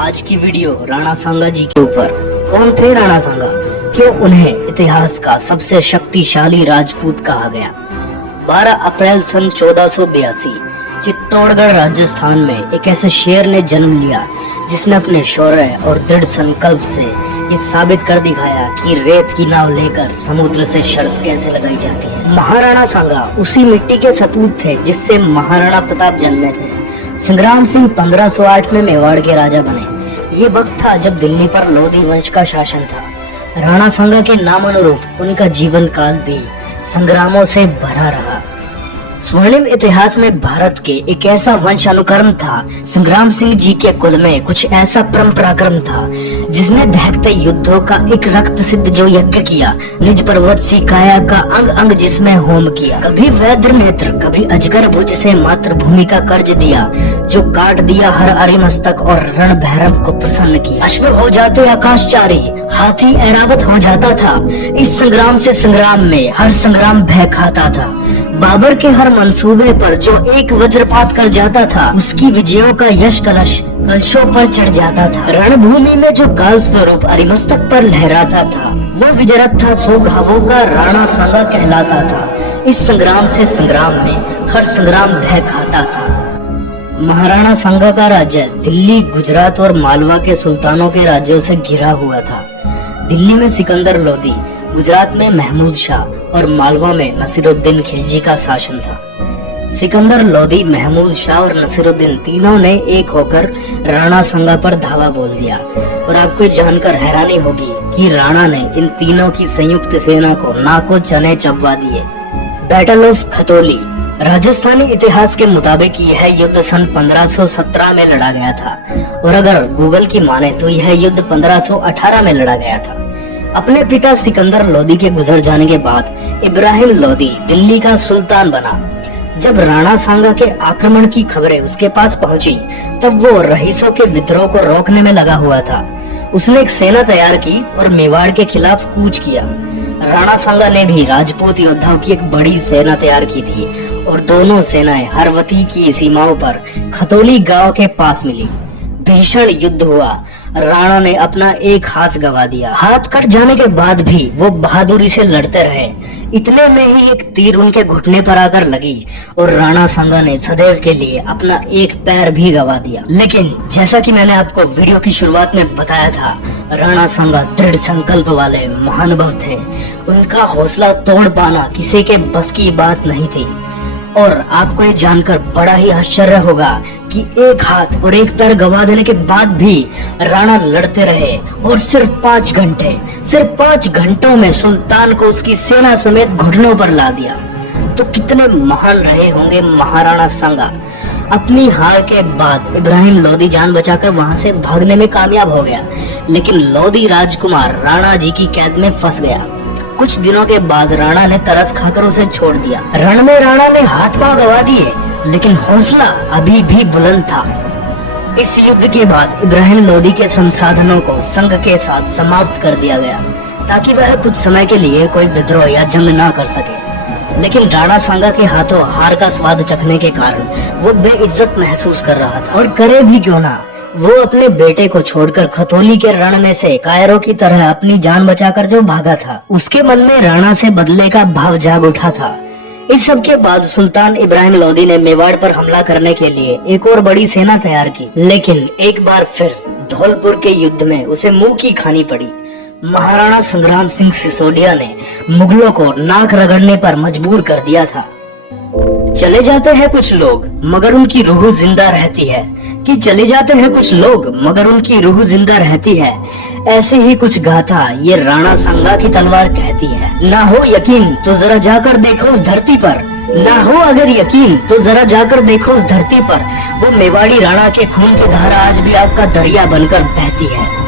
आज की वीडियो राणा सांगा जी के ऊपर। कौन थे राणा सांगा, क्यों उन्हें इतिहास का सबसे शक्तिशाली राजपूत कहा गया। 12 अप्रैल सन 1482 चित्तौड़गढ़ राजस्थान में एक ऐसे शेर ने जन्म लिया जिसने अपने शौर्य और दृढ़ संकल्प से ये साबित कर दिखाया कि रेत की नाव लेकर समुद्र से शर्त कैसे लगाई जाती है। महाराणा सांगा उसी मिट्टी के सपूत थे जिससे महाराणा प्रताप जन्मे थे। संग्राम सिंह 1508 में मेवाड़ के राजा बने। ये वक्त था जब दिल्ली पर लोधी वंश का शासन था। राणा सांगा के नाम अनुरूप उनका जीवन काल भी संग्रामों से भरा रहा। स्वर्णिम इतिहास में भारत के एक ऐसा वंश अनुक्रम था। संग्राम सिंह जी के कुल में कुछ ऐसा परम पराक्रम था जिसने दहकते युद्धों का एक रक्त सिद्ध जो यज्ञ किया, निज पर्वत सी काया का अंग अंग जिसमें होम किया। कभी वैद्र नेत्र, कभी अजगर भुज से मातृभूमि का कर्ज दिया, जो काट दिया हर अरिमस्तक और रण भैरव को प्रसन्न किया। अश्व हो जाते आकाशचारी, हाथी ऐरावत हो जाता था। इस संग्राम से संग्राम में हर संग्राम भय खाता था। बाबर के हर मंसूबे पर जो एक वज्रपात कर जाता था, उसकी विजयों का यश कलश कलशों पर चढ़ जाता था। रणभूमि में जो काल स्वरूप अरिमस्तक पर लहराता था, वो विजरत था सो घावों का राणा सांगा कहलाता था। इस संग्राम से संग्राम में हर संग्राम भय खाता था। महाराणा सांगा का राज्य दिल्ली, गुजरात और मालवा के सुल्तानों के राज्यों से घिरा हुआ था। दिल्ली में सिकंदर लोदी, गुजरात में महमूद शाह और मालवा में नसीरुद्दीन खिलजी का शासन था। सिकंदर लोदी, महमूद शाह और नसीरुद्दीन तीनों ने एक होकर राणा सांगा पर धावा बोल दिया। और आपको जानकर हैरानी होगी कि राणा ने इन तीनों की संयुक्त सेना को नाको चने चबवा दिए। Battle of Khatauli. राजस्थानी इतिहास के मुताबिक यह युद्ध सन 1517 में लड़ा गया था और अगर गूगल की माने तो यह युद्ध 1518 में लड़ा गया था। अपने पिता सिकंदर लोदी के गुजर जाने के बाद इब्राहिम लोदी दिल्ली का सुल्तान बना। जब राणा सांगा के आक्रमण की खबरें उसके पास पहुंची, तब वो रईसों के विद्रोह को रोकने में लगा हुआ था। उसने एक सेना तैयार की और मेवाड़ के खिलाफ कूच किया। राणा सांगा ने भी राजपूत योद्धाओं की एक बड़ी सेना तैयार की थी और दोनों सेनाएं हरवती की सीमाओं पर खतौली गांव के पास मिली। भीषण युद्ध हुआ। राणा ने अपना एक हाथ गंवा दिया। हाथ कट जाने के बाद भी वो बहादुरी से लड़ते रहे। इतने में ही एक तीर उनके घुटने पर आकर लगी और राणा सांगा ने सदैव के लिए अपना एक पैर भी गंवा दिया। लेकिन जैसा कि मैंने आपको वीडियो की शुरुआत में बताया था, राणा सांगा दृढ़ संकल्प वाले महानुभव थे। उनका हौसला तोड़ पाना किसी के बस की बात नहीं थी। और आपको ये जानकर बड़ा ही आश्चर्य होगा कि एक हाथ और एक पैर गंवा देने के बाद भी राणा लड़ते रहे और सिर्फ 5 घंटों में सुल्तान को उसकी सेना समेत घुटनों पर ला दिया। तो कितने महान रहे होंगे महाराणा सांगा। अपनी हार के बाद इब्राहिम लोदी जान बचाकर वहां से भागने में कामयाब हो गया, लेकिन लोदी राजकुमार राणा जी की कैद में फंस गया। कुछ दिनों के बाद राणा ने तरस खाकर उसे छोड़ दिया। रण में राणा ने हाथ पांव गंवा दिए, लेकिन हौसला अभी भी बुलंद था। इस युद्ध के बाद इब्राहिम लोदी के संसाधनों को संघ के साथ समाप्त कर दिया गया ताकि वह कुछ समय के लिए कोई विद्रोह या जंग ना कर सके। लेकिन राणा सांगा के हाथों हार का स्वाद चखने के कारण वो बेइज्जत महसूस कर रहा था। और करे भी क्यों ना, वो अपने बेटे को छोड़कर खतौली के रण में से कायरों की तरह अपनी जान बचाकर जो भागा था, उसके मन में राणा से बदले का भाव जाग उठा था। इस सब के बाद सुल्तान इब्राहिम लोदी ने मेवाड़ पर हमला करने के लिए एक और बड़ी सेना तैयार की, लेकिन एक बार फिर धौलपुर के युद्ध में उसे मुंह की खानी पड़ी। महाराणा संग्राम सिंह सिसोदिया ने मुगलों को नाक रगड़ने पर मजबूर कर दिया था। चले जाते हैं कुछ लोग मगर उनकी रूह जिंदा रहती है, कि चले जाते हैं कुछ लोग मगर उनकी रूह जिंदा रहती है। ऐसे ही कुछ गाथा ये राणा सांगा की तलवार कहती है। ना हो यकीन तो जरा जाकर देखो उस धरती पर, ना हो अगर यकीन तो जरा जाकर देखो उस धरती पर, वो मेवाड़ी राणा के खून की धारा आज भी आग का दरिया बनकर बहती है।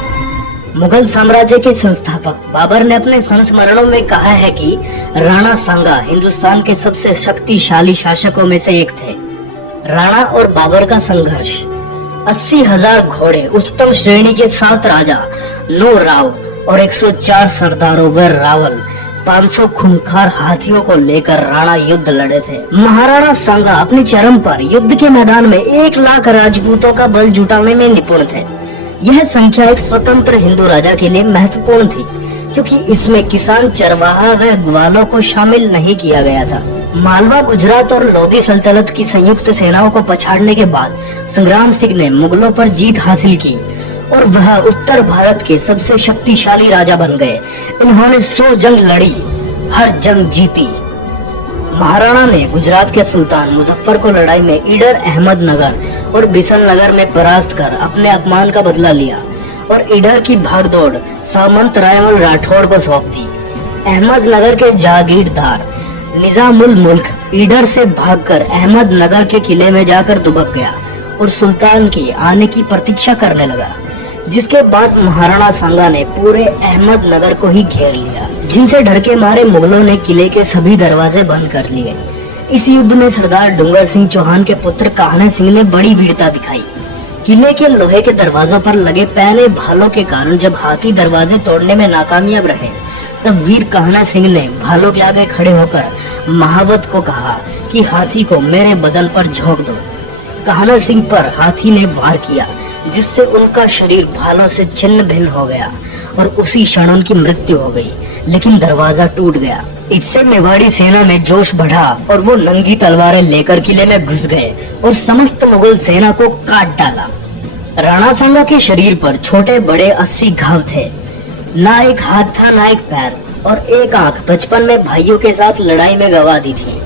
मुगल साम्राज्य के संस्थापक बाबर ने अपने संस्मरणों में कहा है कि राणा सांगा हिंदुस्तान के सबसे शक्तिशाली शासकों में से एक थे। राणा और बाबर का संघर्ष 80,000 घोड़े, उच्चतम श्रेणी के 7 राजा, 9 राव और 104 सरदारों व रावल, 500 खूंखार हाथियों को लेकर राणा युद्ध लड़े थे। महाराणा सांगा अपने चरम पर युद्ध के मैदान में 1 लाख राजपूतों का बल जुटाने में निपुण थे। यह संख्या एक स्वतंत्र हिंदू राजा के लिए महत्वपूर्ण थी, क्योंकि इसमें किसान, चरवाहा व ग्वालों को शामिल नहीं किया गया था। मालवा, गुजरात और लोधी सल्तनत की संयुक्त सेनाओं को पछाड़ने के बाद संग्राम सिंह ने मुगलों पर जीत हासिल की और वह उत्तर भारत के सबसे शक्तिशाली राजा बन गए। इन्होंने 100 जंग लड़ी, हर जंग जीती। महाराणा ने गुजरात के सुल्तान मुजफ्फर को लड़ाई में ईडर, अहमदनगर और बिसलनगर में परास्त कर अपने अपमान का बदला लिया और ईडर की भागदौड़ सामंत राय और राठौड़ को सौंप दी। अहमदनगर के जागीरदार निजामुल मुल्क ईडर से भागकर अहमदनगर के किले में जाकर दुबक गया और सुल्तान के आने की प्रतीक्षा करने लगा, जिसके बाद महाराणा सांगा ने पूरे अहमदनगर को ही घेर लिया, जिनसे डर के मारे मुगलों ने किले के सभी दरवाजे बंद कर लिए। इस युद्ध में सरदार डूंगर सिंह चौहान के पुत्र कान्हा सिंह ने बड़ी वीरता दिखाई। किले के लोहे के दरवाजों पर लगे पैने भालों के कारण जब हाथी दरवाजे तोड़ने में नाकामयाब रहे, तब वीर कान्हा सिंह ने भालों के आगे खड़े होकर महावत को कहा कि हाथी को मेरे बदन पर झोंक दो। कान्हा सिंह पर हाथी ने वार किया, जिससे उनका शरीर भालों से छिन्न भिन्न हो गया और उसी क्षण उनकी मृत्यु हो गई, लेकिन दरवाजा टूट गया। इससे मेवाड़ी सेना में जोश बढ़ा और वो नंगी तलवारें लेकर किले में घुस गए और समस्त मुगल सेना को काट डाला। राणा सांगा के शरीर पर छोटे बड़े 80 घाव थे, ना एक हाथ था ना एक पैर, और एक आंख बचपन में भाइयों के साथ लड़ाई में गंवा दी थी।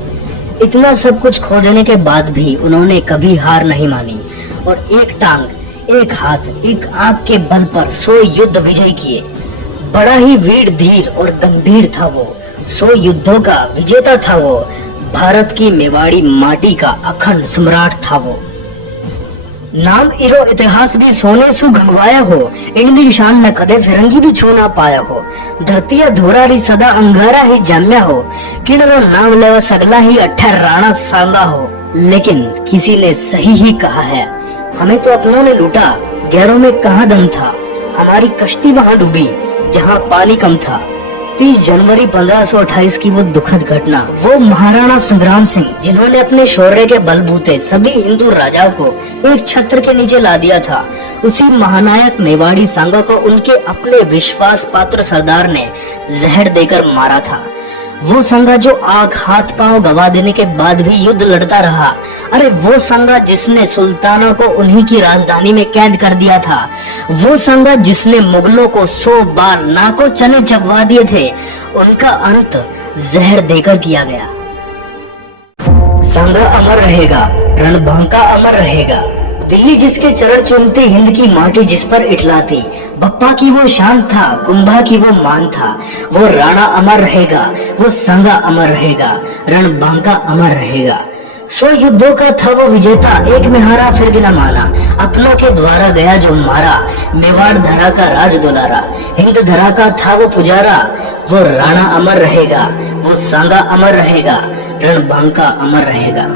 इतना सब कुछ खो देने के बाद भी उन्होंने कभी हार नहीं मानी और एक टांग, एक हाथ, एक आंख के बल पर 100 युद्ध विजय किए। बड़ा ही वीर, धीर और गंभीर था वो, 100 युद्धों का विजेता था वो, भारत की मेवाड़ी माटी का अखंड सम्राट था वो। नाम इरो इतिहास भी सोने सु घंगवाया हो, इंडी शान न कदे फिरंगी भी छू ना पाया हो। धरती धोरारी सदा अंगारा ही जम्या हो, किणरो नाम लेवा सगला ही अठर राणा सांगा हो। लेकिन किसी ने सही ही कहा है, हमें तो अपनों ने लूटा, गैरों में कहाँ दम था। हमारी कश्ती वहाँ डूबी जहाँ पानी कम था। 30 जनवरी 1528 की वो दुखद घटना, वो महाराणा संग्राम सिंह, जिन्होंने अपने शौर्य के बलबूते सभी हिंदू राजाओं को एक छत्र के नीचे ला दिया था, उसी महानायक मेवाड़ी सांगा को उनके अपने विश्वास पात्र सरदार ने जहर देकर मारा था। वो सांगा जो आंख, हाथ, पांव गवा देने के बाद भी युद्ध लड़ता रहा। अरे वो सांगा जिसने सुल्तानों को उन्हीं की राजधानी में कैद कर दिया था। वो सांगा जिसने मुगलों को 100 बार नाको चने चबवा दिए थे, उनका अंत जहर देकर किया गया। सांगा अमर रहेगा, रणबांका अमर रहेगा। दिल्ली जिसके चरण चूमती, हिंद की माटी जिस पर इठलाती। बप्पा की वो शान था, कुंभा की वो मान था। वो राणा अमर रहेगा, वो सांगा अमर रहेगा, रणबांका अमर रहेगा। 100 युद्धों का था वो विजेता, एक में हारा फिर भी न माना। अपनों के द्वारा गया जो मारा, मेवाड़ धरा का राज दुलारा। हिंद धरा का था वो पुजारा, वो राणा अमर रहेगा, वो सांगा अमर रहेगा, रणबांका अमर रहेगा।